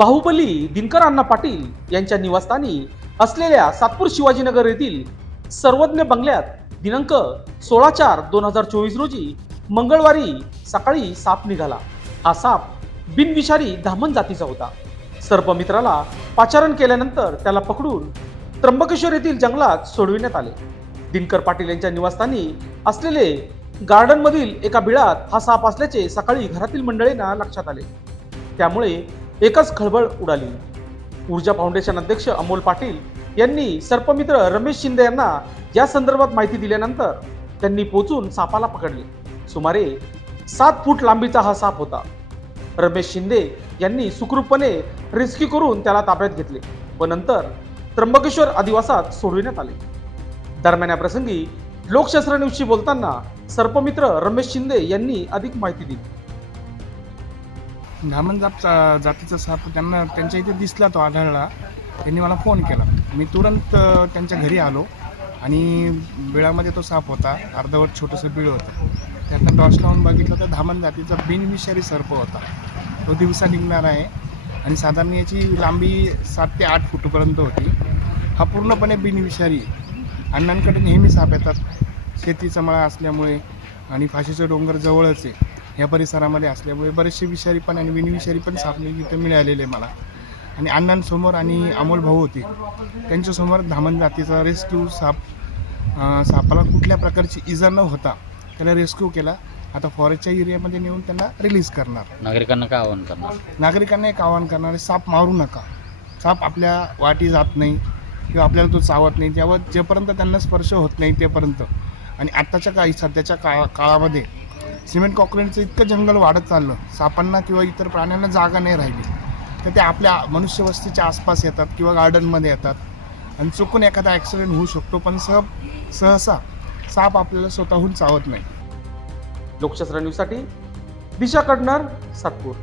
बाहुबली दिनकर अण्णा पाटील यांच्या निवासस्थानी असलेल्या सातपूर शिवाजीनगर येथील सर्वज्ञ बंगल्यात दिनांक सोळा चार दोन हजार चोवीस रोजी मंगळवारी सकाळी साप निघाला. हा साप बिनविषारी धामण जातीचा होता. सर्पमित्राला पाचारण केल्यानंतर त्याला पकडून त्र्यंबकेश्वर येथील जंगलात सोडविण्यात आले. दिनकर पाटील यांच्या निवासस्थानी असलेले गार्डनमधील एका बिळात हा साप असल्याचे सकाळी घरातील मंडळींना लक्षात आले. त्यामुळे एकच खळबळ उडाली. ऊर्जा फाउंडेशन अध्यक्ष अमोल पाटील यांनी सर्पमित्र रमेश शिंदे यांना या संदर्भात माहिती दिल्यानंतर त्यांनी पोचून सापाला पकडले. सुमारे सात फूट लांबीचा हा साप होता. रमेश शिंदे यांनी सुखरूपपणे रेस्क्यू करून त्याला ताब्यात घेतले व नंतर त्र्यंबकेश्वर अधिवासात सोडविण्यात आले. दरम्यान या प्रसंगी लोकशास्त्र न्यूजशी बोलताना सर्पमित्र रमेश शिंदे यांनी अधिक माहिती दिली. धामणजाप जातीचा साप त्यांना त्यांच्या इथे दिसला तो आढळला. त्यांनी मला फोन केला. मी तुरंत त्यांच्या घरी आलो आणि बिळामध्ये तो साप होता. अर्धवट छोटंसं बिळ होतं. त्यांना टॉर्च लावून बघितलं तर धामण जातीचा बिनविषारी सर्प होता. तो दिवसा निघणार आहे आणि साधारण याची लांबी सात ते आठ फुटपर्यंत होती. हा पूर्णपणे बिनविषारी आहे. अण्णांकडे नेहमी साप येतात. शेतीचा मळा असल्यामुळे आणि फाशीचं डोंगर जवळच आहे. या परिसरामध्ये असल्यामुळे बरेचसे विषारी पण आणि बिनविषारी पण साप इथे मिळालेले मला. आणि अण्णांसमोर आणि अमोल भाऊ होते. त्यांच्यासमोर धामण जातीचा रेस्क्यू साप सापाला कुठल्या प्रकारची इजा न होता त्याला रेस्क्यू केला. आता फॉरेस्टच्या एरियामध्ये नेऊन त्यांना रिलीज करणार. नागरिकांना काय आवाहन करणार? नागरिकांना एक आवाहन करणारे साप मारू नका. साप आपल्या वाटी जात नाही किंवा आपल्याला तो चावत नाही. तेव्हा जेपर्यंत त्यांना स्पर्श होत नाही तेपर्यंत. आणि आत्ताच्या काळी सध्याच्या काळा काळामध्ये सिमेंट कॉन्क्रीटचं इतकं जंगल वाढत चाललं. सापांना किंवा इतर प्राण्यांना जागा नाही राहिली. तर ते आपल्या मनुष्यवस्तीच्या आसपास येतात किंवा गार्डनमध्ये येतात. आणि चुकून एखादा ॲक्सिडेंट होऊ शकतो पण सह सहसा साप आपल्याला स्वतःहून चावत नाही. लोकशास्त्र न्यूजसाठी दिशा कडणार सातपूर.